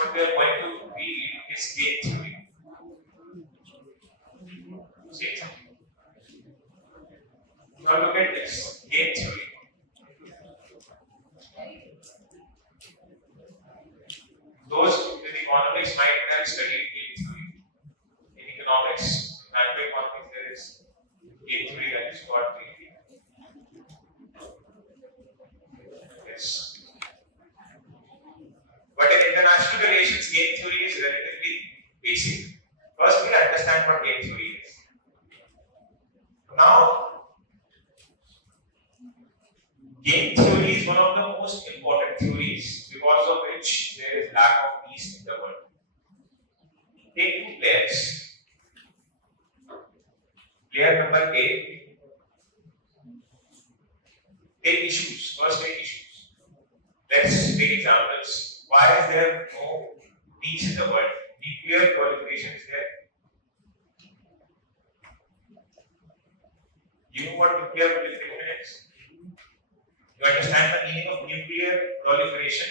what we are going to read is game theory. Now look at this game theory. Those in economics might have studied game theory. In economics, macroeconomics, there is game theory that is called briefly. Yes. But in international relations, game theory is relatively basic. First, we understand what game theory is. Now, game theory is one of the most important theories because of which there is lack of peace in the world. Take two players. Player number A. Take issues. First, take issues. Let's take examples. Why is there no peace in the world? Nuclear proliferation is there. You know what nuclear proliferation is? You understand the meaning of nuclear proliferation?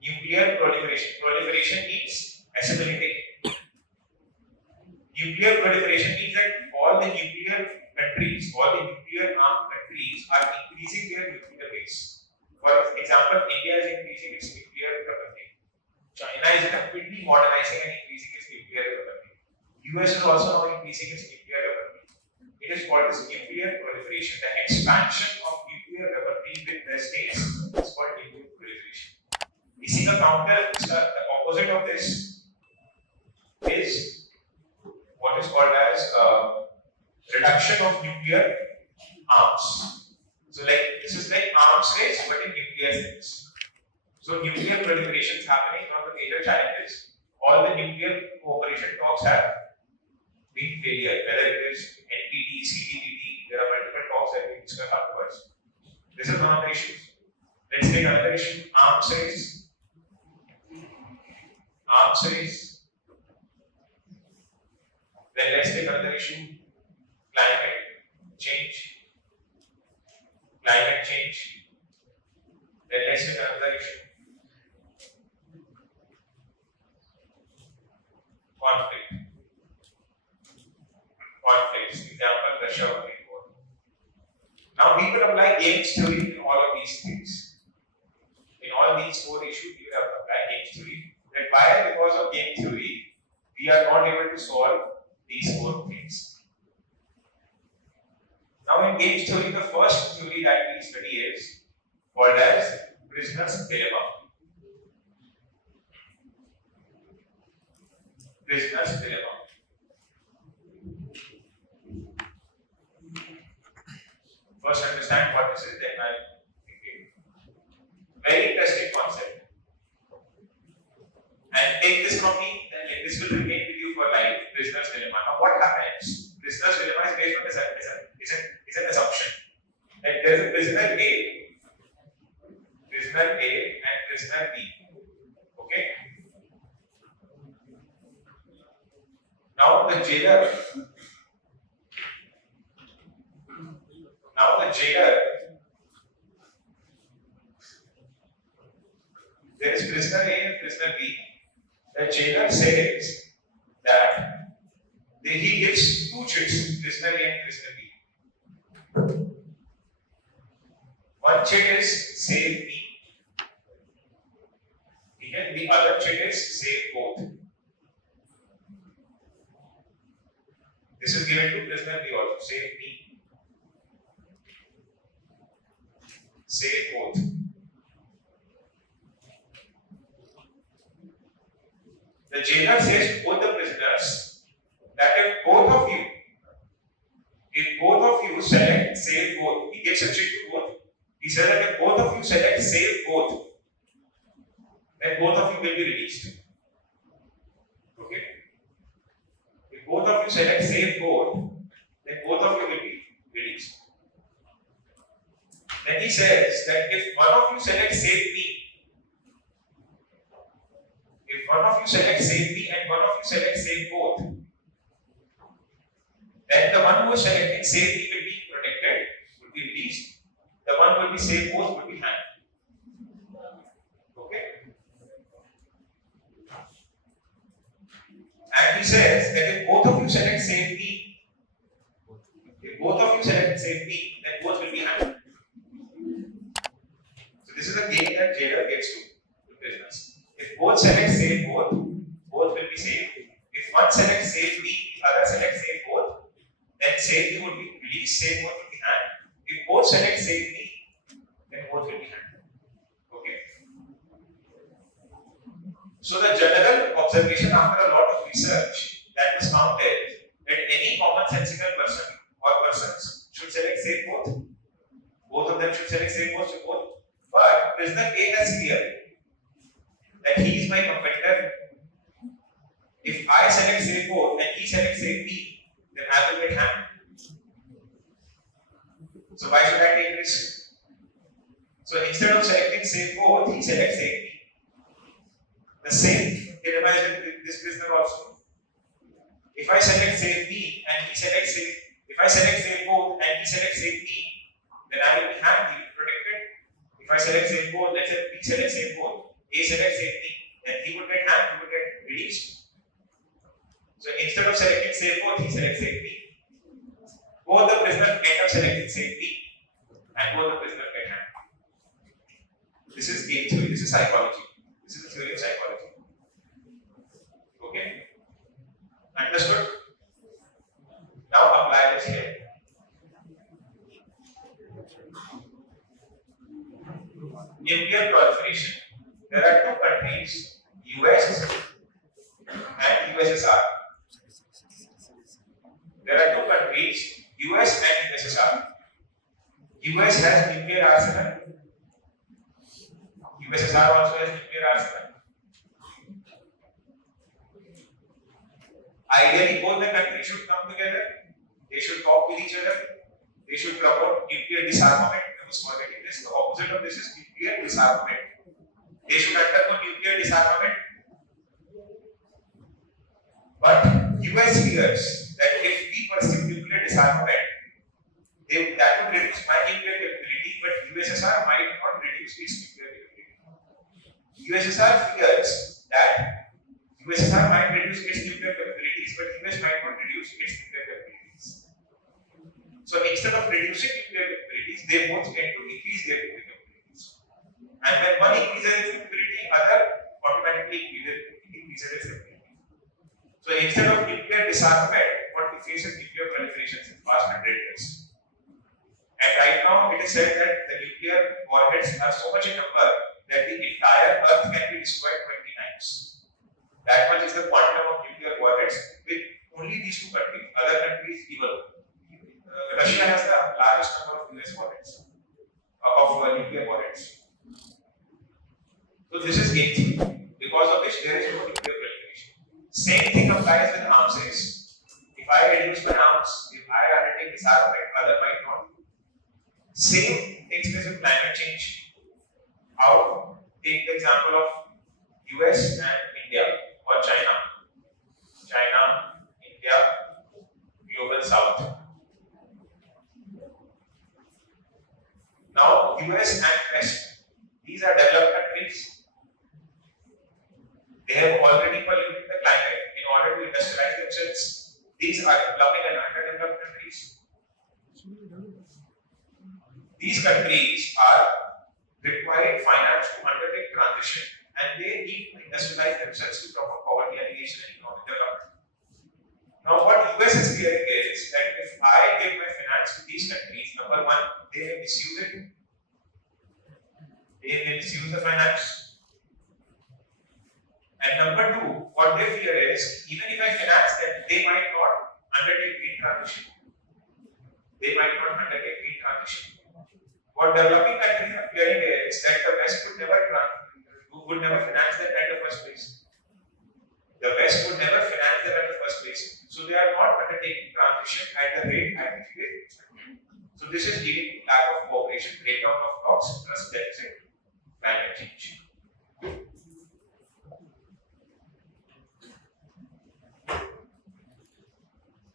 Nuclear proliferation. Proliferation means assimilation. Nuclear proliferation means that all the nuclear countries, all the nuclear armed countries are increasing their nuclear base. For example, India is increasing its nuclear weaponry. China is completely modernizing and increasing its nuclear weaponry. US is also now increasing its nuclear weaponry. It is called as nuclear proliferation. The expansion of nuclear weaponry with the states is called nuclear proliferation. We see the opposite of this is what is called as reduction of nuclear arms. So, like this is like arms race, but in nuclear sense. So, nuclear proliferation is happening. One of the major challenges. All the nuclear cooperation talks have been failure. Whether it is NPT, CTBT, there are multiple talks that we discuss afterwards. This is one of the issues. Let's take another issue: arms race. Arms race. Then let's take another issue: climate change. Climate change. Then let's take another issue: conflict. Conflicts. Example: Russia-Ukraine war. Now we could apply games theory in all of these things. In all these four issues, we have applied games theory. That why? Because of game theory, we are not able to solve these four things. Now in game theory, the first theory that we study is called as prisoner's dilemma. Prisoner's dilemma. First understand what this is, then I'll explain. Very interesting concept. And take this from me, then this will remain with you for life. Prisoner's dilemma. Now what happens? Prisoner's dilemma is based on is an assumption. Like there is a prisoner A and prisoner B. Okay? Now the jailer there is prisoner A and prisoner B. The jailer says that he gives two chits, prisoner A and prisoner B. One chit is save me, and the other chit is save both. This is given to prisoner B also, save me, save both. The jailer says to both the prisoners that if both of you select save both, he gives a chit to both. He says that if both of you select save both, then both of you will be released. Okay? If both of you select save both, then both of you will be released. Then he says that if one of you selects save me, if one of you selects save me and one of you selects save both, then the one who is selecting save me will be protected, will be released. The one who will be save both will be hanged. Okay? that if both of you select same B, if both of you select same B, then both will be handled. So this is a game that jailer gets to prisoners. If both select same both will be same. If one selects same B, the other selects same both, then same B would be released, same both will be handled. If both select same B, then both will be handled. Okay. So the general observation after a lot of research that was found is that any commonsensical person or persons should select same both. Both of them should select same both. But prisoner A has clear that he is my competitor. If I select same both and he selects same B, then I will get hanged. So why should I take risk? So instead of selecting same both, he selects same B. The same applies with this prisoner also. If I select same B and he selects same, if I select same both and he selects same B, then I will be hanged, he will be protected. If I select same both, let's say B selects same both, A selects same B, then he would get hanged, he would get released. So instead of selecting same both, he selects same B. Both the prisoners end up selecting same B, and both the prisoners get hanged. This is game theory, this is psychology. This is the theory of psychology. Okay? Understood? Now apply this here. Nuclear proliferation. There are two countries, US and USSR. There are two countries, US and USSR. US has nuclear arsenal. USSR also has nuclear arsenal. Ideally, both the countries should come together. They should talk with each other. They should promote nuclear disarmament. I was forgetting this. The opposite of this is nuclear disarmament. They should undergo nuclear disarmament. But US fears that if we pursue nuclear disarmament, that would reduce my nuclear capability, but USSR might not reduce its nuclear capability. USSR fears that USSR might reduce its nuclear capabilities, but US might not reduce its nuclear capabilities. So instead of reducing nuclear capabilities, they both tend to increase their nuclear capabilities. And when one increases its capability, other automatically increases its capability. So instead of nuclear disarmament, what we face is nuclear proliferation in the past 100 years. And right now, it is said that the nuclear warheads are so much in number that the entire Earth can be destroyed 20 times. That much is the quantum of nuclear warheads with only these two countries. Other countries, evil. Russia has the largest number of US warheads, nuclear warheads. So this is game theory. Because of which there is no nuclear proliferation. Same thing applies with arms race. If I reduce my arms, if I undertake disarmament, other might not. Same takes place with climate change. How? Take the example of US and India or China. China, India, global south. Now, US and West, these are developed countries. They have already polluted the climate in order to industrialize themselves. These are developing and underdeveloped countries. These countries are requiring finance to undertake transition, and they need to industrialize themselves to promote poverty alleviation and economic development. Now, what US is fearing is that if I give my finance to these countries, number one, they may misuse it. They may misuse the finance. And number two, what they fear is, even if I finance them, they might not undertake green transition. They might not undertake green transition. What developing countries are fearing is that the West would never finance them at the first place. The West would never finance them at the first place. So they are not undertaking transition at the rate at which they expect. So this is leading to lack of cooperation, breakdown of blocks, trust deficit, climate change.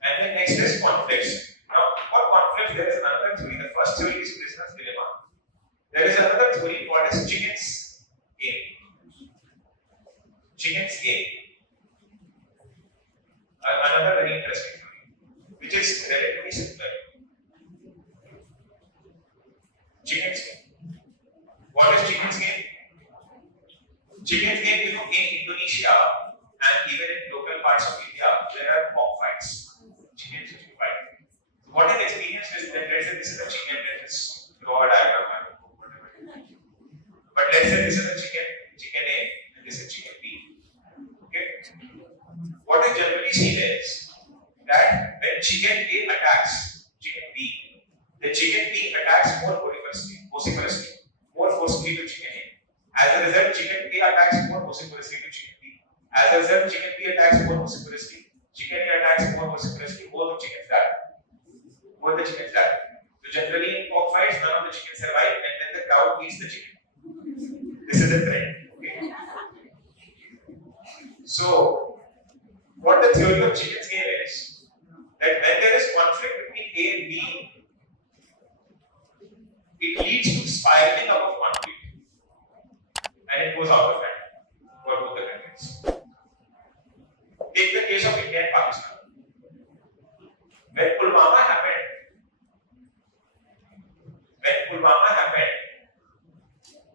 And then next is conflicts. Now, for conflicts, there is another theory. The first theory is prisoner's dilemma. There is another theory called as chicken's game. Chicken's game. Another Chicken game, in Indonesia and even in local parts of India, there are cockfights. Chickens used to fight. So what I've experienced is that let's say this is a chicken, let's just draw a diagram, whatever. But let's say this is a chicken A, and this is chicken B. Okay. What I generally see is that when chicken A attacks chicken B, the chicken B attacks more vociferously, more forcefully to chicken A. As a result, chicken A attacks more vociferously to chicken B. As a result, chicken B attacks more vociferously. Chicken A attacks more vociferously. Both the chickens die. Both the chickens die. So generally in cockfights, none of the chickens survive, and then the crowd eats the chicken. This is the trend. Okay. So, what the theory of chickens game is that when there is conflict between A and B, it leads to spiraling up of conflict. And it goes out of hand for both the countries. Take the case of India and Pakistan. When Pulwama happened,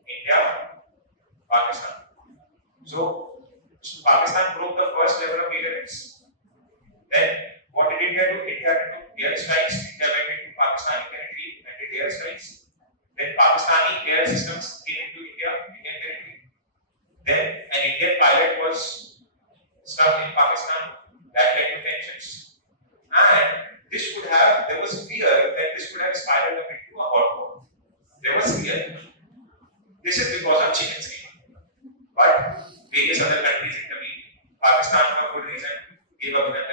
India, Pakistan. So Pakistan broke the first level of ignorance. Then what did India do? India took air strikes. India went into Pakistani territory and did air strikes. Then Pakistani air systems came into Indian territory. Then an Indian pilot was stuck in Pakistan. That led to tensions. And there was fear that this could have spiraled up into a hot war. There was fear. This is because of chicken skin. But various other countries intervened. Pakistan, for good reason, gave up the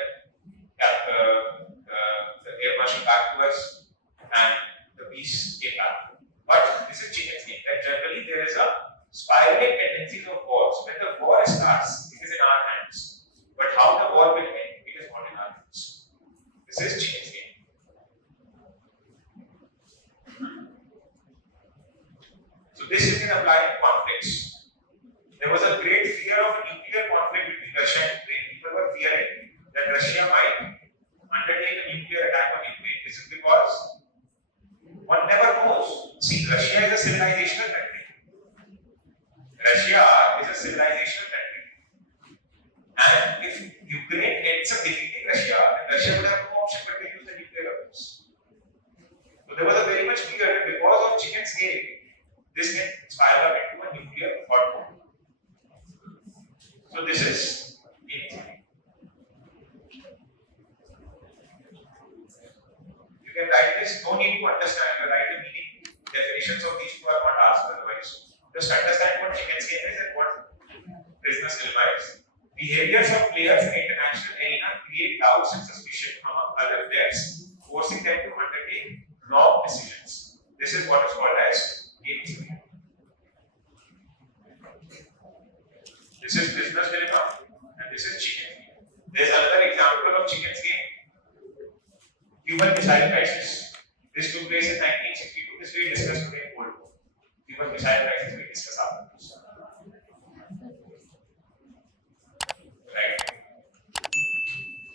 air marshal back to us, and the peace came back. But this is chicken skin. That generally there is a spiraling tendency of wars. When the war starts, it is in our hands. But how the war will end, it is not in our hands. This is chicken skin. So this you can apply in conflicts. There was a great fear of a nuclear conflict between Russia and Ukraine. People were fearing that Russia might undertake a nuclear attack on Ukraine. This is because one never knows. See, Russia is a civilizational country. And if Ukraine ends up defeating Russia, then Russia would have no option but to use the nuclear weapons. So there was a very much fear that because of chicken scale, this can spiral up into a nuclear hot war. So this is game. You can write this, no need to understand, you write the meaning, definitions of these two are not asked otherwise. Just understand what chicken game is and what business implies. Behaviors of players in international arena create doubts and suspicion among other players, forcing them to undertake wrong decisions. This is what is called as game theory. This is business dilemma and this is chicken game. There is another example of chicken's game. Cuban Missile Crisis. This took place in 1962. This we discussed today in Cold War. Cuban Missile Crisis we discussed after.